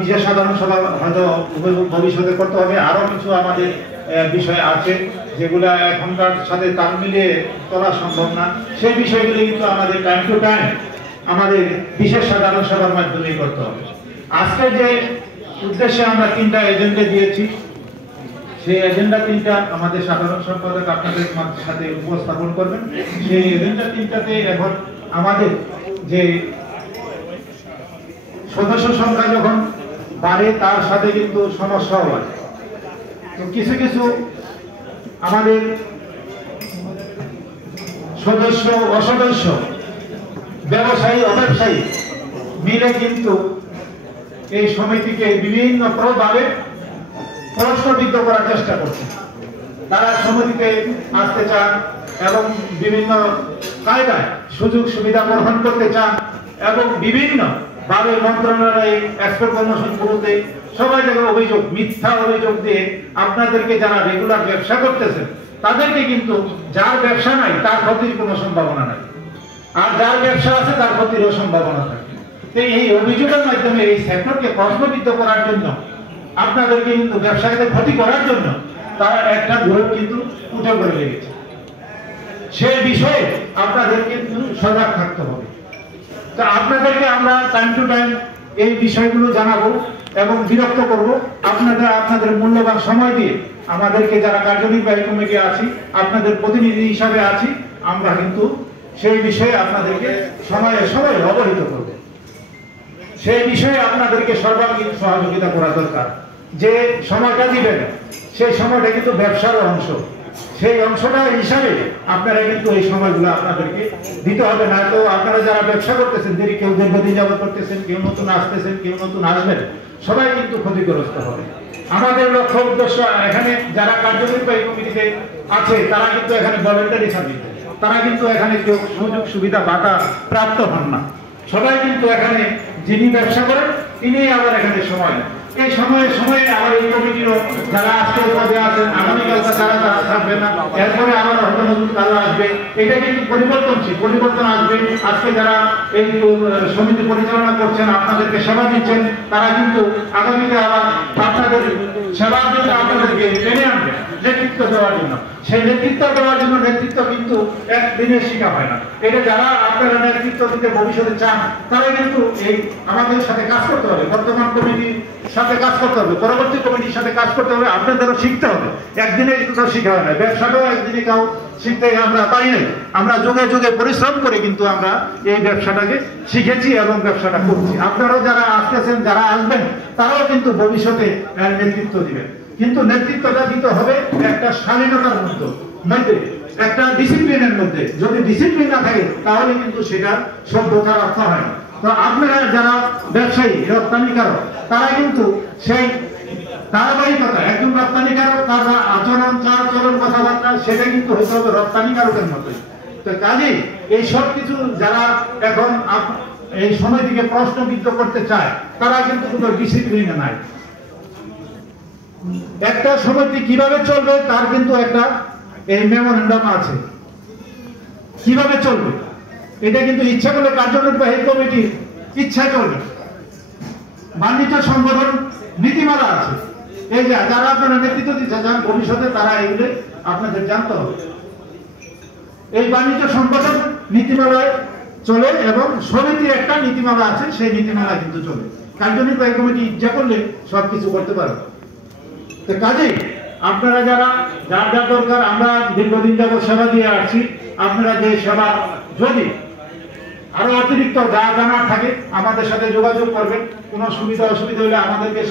বিশেষ সাধারণ সভা হয়তো ভবিষ্যতে করতে হবে। আরো কিছু আমাদের বিষয় আছে যেগুলো এখনকার সাথে তাল মিলিয়ে করা সম্ভব না, সেই বিষয়গুলি কিন্তু আমাদের টাইম টু টাইম আমাদের বিশেষ সাধারণ সভার মাধ্যমে করতে হবে। আজকে যে উদ্দেশ্যে আমরা 3টা এজেন্ডা দিয়েছি, সেই এজেন্ডা 3টা আমাদের সাধারণ সম্পাদক আপনাদের সাথে উপস্থাপন করবেন। সেই এজেন্ডা 3টাতে এখন আমাদের যে সদস্য সংখ্যা যখন বাড়ে তার সাথে কিন্তু সমস্যাও হয়। তো কিছু কিছু আমাদের সদস্য অসদস্য ব্যবসায়ী অব্যবসায়ী মিলে কিন্তু এই সমিতিকে বিভিন্ন প্রভাবে প্রশ্নবিদ্ধ করার চেষ্টা করছে। তারা সমিতিতে আসতে চান এবং বিভিন্ন কায়দায় সুযোগ সুবিধা গ্রহণ করতে চান এবং বিভিন্ন ভাবে মন্ত্রণালয়ে এক্সপোর্ট প্রমোশনগুলোতে সবাই জায়গায় অভিযোগ, মিথ্যা অভিযোগ দিয়ে আপনাদেরকে যারা রেগুলার ব্যবসা করতেছেন তাদেরকে কিন্তু যার ব্যবসা নাই তার ক্ষতির কোনো সম্ভাবনা নাই, আর যার ব্যবসা আছে তার ক্ষতিরও সম্ভাবনা থাকে। তো এই অভিযোগের মাধ্যমে এই সেক্টরকে প্রশ্নবিদ্ধ করার জন্য, আপনাদেরকে কিন্তু ব্যবসাকে ক্ষতি করার জন্য তারা একটা গ্রুপ কিন্তু উঠে পড়ে লেগেছে। সেই বিষয়ে আপনাদেরকে কিন্তু সজাগ থাকতে হবে। তো আপনাদেরকে আমরা টাইম টু টাইম এই বিষয়গুলো জানাবো এবং বিরক্ত করব। আপনাদের মূল্যবান সময় দিয়ে আমাদেরকে যারা কার্যনির্বাহী কমিটি আছি, আপনাদের প্রতিনিধি হিসাবে আছি, আমরা কিন্তু সেই বিষয়ে আপনাদেরকে সময়ে সময়ে অবহিত করব। সেই বিষয়ে আপনাদেরকে সর্বাঙ্গীন সহযোগিতা করা দরকার। যে সময়টা দিবেন সেই সময়টা কিন্তু ব্যবসার অংশ, সেই অংশটা হিসাবে আপনারা কিন্তু এই সময়গুলো আপনাদেরকে দিতে হবে। না তো আপনারা যারা ব্যবসা করতেছেন, কেউ দীর্ঘদিন যাবত করতেছেন, কেউ নতুন আসতেছেন, কেউ নতুন আসবেন, সবাই কিন্তু ক্ষতিগ্রস্ত হবে। আমাদের লক্ষ্য উদ্দেশ্য, এখানে যারা কার্যনির্বাহী কমিটিতে আছে তারা কিন্তু এখানে ভলেন্টারি সার্ভিস, তারা কিন্তু এখানে কেউ সুযোগ সুবিধা বাটা প্রাপ্ত হন না। সবাই কিন্তু এখানে যিনি ব্যবসা করেন তিনি আবার এখানে সময় নেন। এই সময়ে সময়ে আবার এই কমিটিরও যারা আজকে পদে আছেন, আগামীকালটা যারা থাকবে না, এরপরে আবার হয়তো নতুন কারো আসবে। এটা কিন্তু পরিবর্তন আসবে। আজকে যারা এই সমিতি পরিচালনা করছেন, আপনাদেরকে সেবা দিচ্ছেন, তারা কিন্তু আগামীতে আবার আপনাদের সেবার জন্য আপনাদেরকে টেনে আনবে নেতৃত্ব দেওয়ার জন্য। সেই নেতৃত্ব দেওয়ার জন্য নেতৃত্ব কিন্তু একদিনে শেখা হয় না। এটা যারা আপনারা নেতৃত্ব দিতে ভবিষ্যতে চান তারা কিন্তু এই আমাদের সাথে কাজ করতে হবে, বর্তমান কমিটির সাথে কাজ করতে হবে, পরবর্তী কমিটির সাথে কাজ করতে হবে। আপনাদেরও শিখতে হবে, একদিনে তো শিখা হয় না। ব্যবসাটাও একদিনে কাউ শিখতে আমরা পাই নাই। আমরা যুগে যুগে পরিশ্রম করে কিন্তু আমরা এই ব্যবসাটাকে শিখেছি এবং ব্যবসাটা করছি। আপনারাও যারা আসতেছেন, যারা আসবেন, তারাও কিন্তু ভবিষ্যতে নেতৃত্ব দিবেন। কিন্তু নেতৃত্বটা দিতে হবে একটা শালীনতার মধ্যে, একটা ডিসিপ্লিনের মধ্যে। যদি ডিসিপ্লিন না থাকে তাহলে কিন্তু সেটা সভ্যতার অর্থ হয় না। তো আপনারা যারা ব্যবসায়ী, রপ্তানিকারক, তারা কিন্তু সেই ধারাবাহিকতা, একজন রপ্তানিকারক তার আচরণ, চাল চলন, কথাবার্তা সেটা কিন্তু হতে হবে রপ্তানিকারকের মতোই। তো কাজেই এই সব কিছু যারা এখন এই সমিতিকে প্রশ্নবিদ্ধ করতে চায় তারা কিন্তু কোনো ডিসিপ্লিনে নাই। একটা সমিতি কিভাবে চলবে তার কিন্তু একটা এই মেমোরেন্ডাম আছে, কিভাবে চলবে এটা কিন্তু ইচ্ছা করলে কার্যনির্বাহী কমিটির ইচ্ছা চলবে। বাণিজ্য সংগঠন নীতিমালা আছে, এই যে যারা আপনারা নেতৃত্ব দিচ্ছেন যান ভবিষ্যতে তারা এগুলো আপনাদের জানতে হবে। এই বাণিজ্য সংগঠন নীতিমালায় চলে এবং সমিতির একটা নীতিমালা আছে, সেই নীতিমালা কিন্তু চলে। কার্যনির্বাহী কমিটি ইচ্ছা করলে সবকিছু করতে পারবে। তো কাজেই আপনারা যারা যার যার দরকার, আমরা দীর্ঘদিন যাবত সেবা দিয়ে আসছি, আপনারা যে সেবা যদি আরো অতিরিক্ত যা জানার থাকে আমাদের সাথে যোগাযোগ করবেন। কোনো সুবিধা অসুবিধা হলে আমাদেরকে